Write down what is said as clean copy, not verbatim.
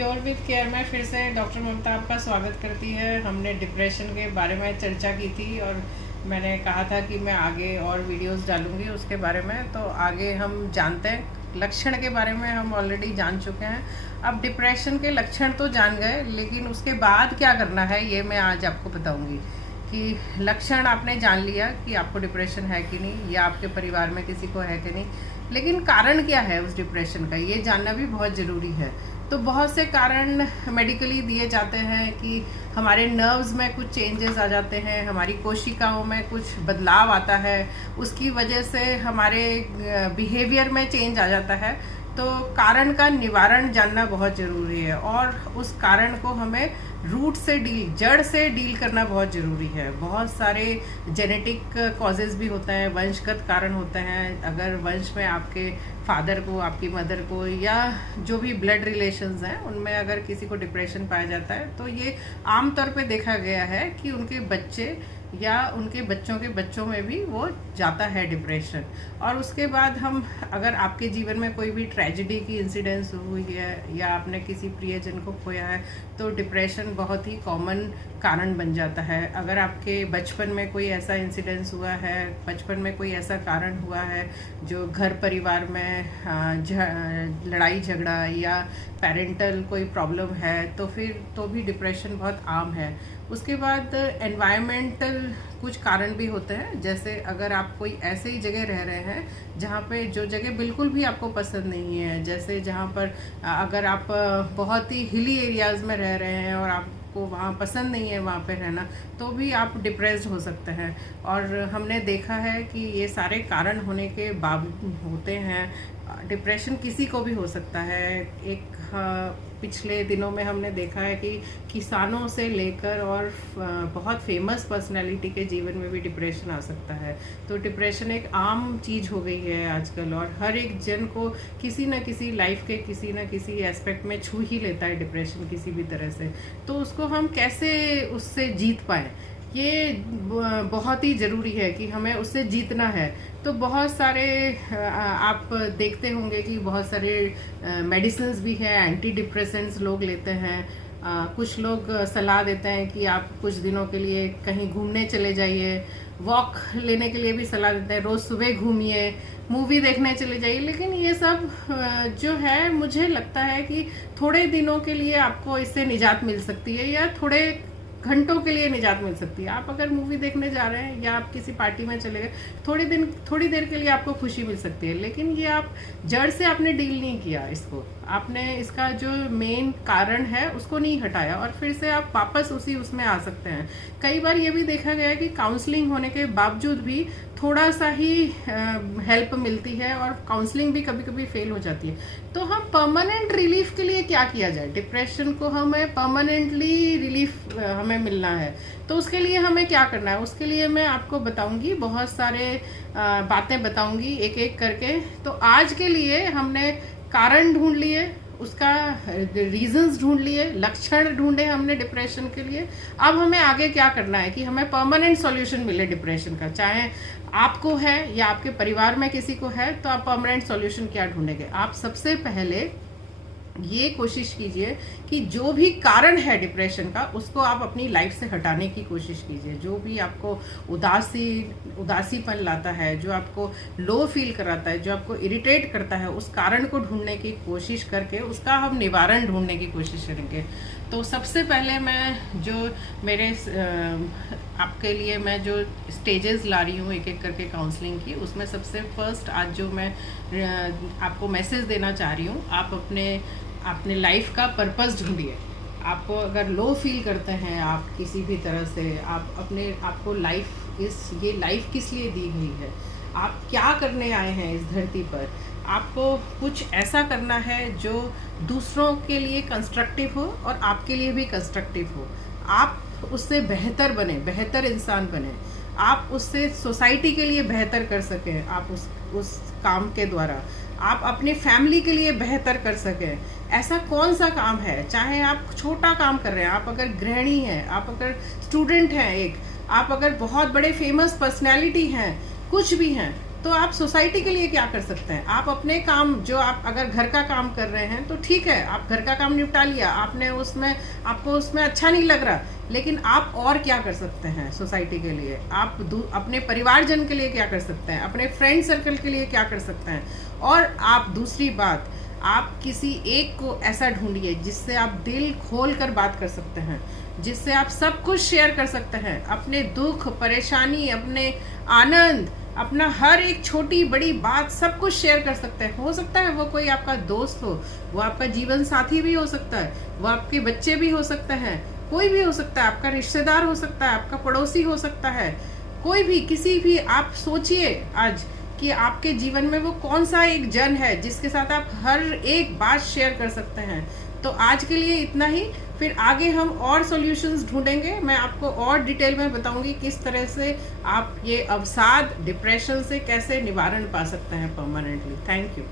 Cure with care में फिर से डॉक्टर ममता आपका स्वागत करती है। हमने डिप्रेशन के बारे में चर्चा की थी और मैंने कहा था कि मैं आगे और वीडियोस डालूंगी उसके बारे में। तो आगे हम जानते हैं, लक्षण के बारे में हम ऑलरेडी जान चुके हैं। अब डिप्रेशन के लक्षण तो जान गए, लेकिन उसके बाद क्या करना है ये मैं आज आपको बताऊंगी। कि लक्षण आपने जान लिया कि आपको डिप्रेशन है कि नहीं, या आपके परिवार में किसी को है कि नहीं, लेकिन कारण क्या है उस डिप्रेशन का ये जानना भी बहुत ज़रूरी है। तो बहुत से कारण मेडिकली दिए जाते हैं कि हमारे नर्व्स में कुछ चेंजेस आ जाते हैं, हमारी कोशिकाओं में कुछ बदलाव आता है, उसकी वजह से हमारे बिहेवियर में चेंज आ जाता है। तो कारण का निवारण जानना बहुत ज़रूरी है और उस कारण को हमें रूट से जड़ से डील करना बहुत ज़रूरी है। बहुत सारे जेनेटिक कॉजेज़ भी होते हैं, वंशगत कारण होते हैं। अगर वंश में आपके फादर को, आपकी मदर को, या जो भी ब्लड रिलेशंस हैं उनमें अगर किसी को डिप्रेशन पाया जाता है तो ये आमतौर पे देखा गया है कि उनके बच्चे या उनके बच्चों के बच्चों में भी वो जाता है डिप्रेशन। और उसके बाद हम, अगर आपके जीवन में कोई भी ट्रेजेडी की इंसिडेंस हुई है या आपने किसी प्रियजन को खोया है तो डिप्रेशन बहुत ही कॉमन कारण बन जाता है। अगर आपके बचपन में कोई ऐसा इंसिडेंस हुआ है, बचपन में कोई ऐसा कारण हुआ है जो घर परिवार में लड़ाई झगड़ा या पेरेंटल कोई प्रॉब्लम है तो फिर तो भी डिप्रेशन बहुत आम है। उसके बाद एनवायरमेंटल कुछ कारण भी होते हैं, जैसे अगर आप कोई ऐसे ही जगह रह रहे हैं जहाँ पे जो जगह बिल्कुल भी आपको पसंद नहीं है, जैसे जहाँ पर अगर आप बहुत ही हिली एरियाज़ में रह रहे हैं और आपको वहाँ पसंद नहीं है वहाँ पे रहना, तो भी आप डिप्रेस्ड हो सकते हैं। और हमने देखा है कि ये सारे कारण होने के बावजूद होते हैं, डिप्रेशन किसी को भी हो सकता है। एक पिछले दिनों में हमने देखा है कि किसानों से लेकर और बहुत फेमस पर्सनालिटी के जीवन में भी डिप्रेशन आ सकता है। तो डिप्रेशन एक आम चीज़ हो गई है आजकल और हर एक जन को किसी न किसी लाइफ के किसी न किसी एस्पेक्ट में छू ही लेता है डिप्रेशन किसी भी तरह से। तो उसको हम कैसे उससे जीत पाएँ, ये बहुत ही ज़रूरी है कि हमें उससे जीतना है। तो बहुत सारे आप देखते होंगे कि बहुत सारे मेडिसिन्स भी हैं, एंटी डिप्रेसेंट्स लोग लेते हैं। कुछ लोग सलाह देते हैं कि आप कुछ दिनों के लिए कहीं घूमने चले जाइए, वॉक लेने के लिए भी सलाह देते हैं, रोज़ सुबह घूमिए, मूवी देखने चले जाइए। लेकिन ये सब जो है, मुझे लगता है कि थोड़े दिनों के लिए आपको इससे निजात मिल सकती है या थोड़े घंटों के लिए निजात मिल सकती है। आप अगर मूवी देखने जा रहे हैं या आप किसी पार्टी में चले गए, थोड़ी देर के लिए आपको खुशी मिल सकती है, लेकिन ये आप जड़ से आपने डील नहीं किया इसको, आपने इसका जो मेन कारण है उसको नहीं हटाया और फिर से आप वापस उसमें आ सकते हैं। कई बार ये भी देखा गया है कि काउंसलिंग होने के बावजूद भी थोड़ा सा ही हेल्प मिलती है और काउंसलिंग भी कभी कभी फेल हो जाती है। तो हम परमानेंट रिलीफ के लिए क्या किया जाए, डिप्रेशन को हमें परमानेंटली रिलीफ हमें मिलना है तो उसके लिए हमें क्या करना है, उसके लिए मैं आपको बताऊंगी, बहुत सारे बातें बताऊंगी एक एक करके। तो आज के लिए हमने कारण ढूंढ लिए, उसका रीजंस ढूंढ लिए, लक्षण ढूंढे हमने डिप्रेशन के लिए। अब हमें आगे क्या करना है कि हमें परमानेंट सॉल्यूशन मिले डिप्रेशन का। चाहे आपको है या आपके परिवार में किसी को है तो आप परमानेंट सॉल्यूशन क्या ढूंढेंगे। आप सबसे पहले ये कोशिश कीजिए कि जो भी कारण है डिप्रेशन का उसको आप अपनी लाइफ से हटाने की कोशिश कीजिए। जो भी आपको उदासीपन लाता है, जो आपको लो फील कराता है, जो आपको इरिटेट करता है, उस कारण को ढूंढने की कोशिश करके उसका हम निवारण ढूंढने की कोशिश करेंगे। तो सबसे पहले मैं जो मेरे आपके लिए मैं जो स्टेजेस ला रही हूँ एक एक करके काउंसलिंग की, उसमें सबसे फर्स्ट आज जो मैं आपको मैसेज देना चाह रही हूँ, आप अपने लाइफ का पर्पस ढूंढिए। आपको अगर लो फील करते हैं आप किसी भी तरह से, आपको ये लाइफ किस लिए दी गई है, आप क्या करने आए हैं इस धरती पर, आपको कुछ ऐसा करना है जो दूसरों के लिए कंस्ट्रक्टिव हो और आपके लिए भी कंस्ट्रक्टिव हो। आप उससे बेहतर बने, बेहतर इंसान बने, आप उससे सोसाइटी के लिए बेहतर कर सकें। आप उस काम के द्वारा आप अपनी फैमिली के लिए बेहतर कर सकें। ऐसा कौन सा काम है, चाहे आप छोटा काम कर रहे हैं, आप अगर गृहिणी हैं, आप अगर स्टूडेंट हैं, आप अगर बहुत बड़े फेमस पर्सनैलिटी हैं, कुछ भी हैं, तो आप सोसाइटी के लिए क्या कर सकते हैं? आप अपने काम, जो आप अगर घर का काम कर रहे हैं तो ठीक है, आप घर का काम निपटा लिया आपने, उसमें आपको उसमें अच्छा नहीं लग रहा, लेकिन आप और क्या कर सकते हैं सोसाइटी के लिए? आप अपने परिवारजन के लिए क्या कर सकते हैं? अपने फ्रेंड सर्कल के लिए क्या कर सकते हैं? और आप दूसरी बात, आप किसी एक को ऐसा ढूंढिए जिससे आप दिल खोल कर बात कर सकते हैं, जिससे आप सब कुछ शेयर कर सकते हैं, अपने दुख, परेशानी, अपने आनंद, अपना हर एक छोटी बड़ी बात सब कुछ शेयर कर सकते हैं। हो सकता है वो कोई आपका दोस्त हो, वो आपका जीवन साथी भी हो सकता है, वो आपके बच्चे भी हो सकते हैं, कोई भी हो सकता है, आपका रिश्तेदार हो सकता है, आपका पड़ोसी हो सकता है, कोई भी, किसी भी। आप सोचिए आज कि आपके जीवन में वो कौन सा एक जन है जिसके साथ आप हर एक बात शेयर कर सकते हैं। तो आज के लिए इतना ही, फिर आगे हम और सॉल्यूशंस ढूंढेंगे। मैं आपको और डिटेल में बताऊंगी किस तरह से आप ये अवसाद, डिप्रेशन से कैसे निवारण पा सकते हैं परमानेंटली। Thank you.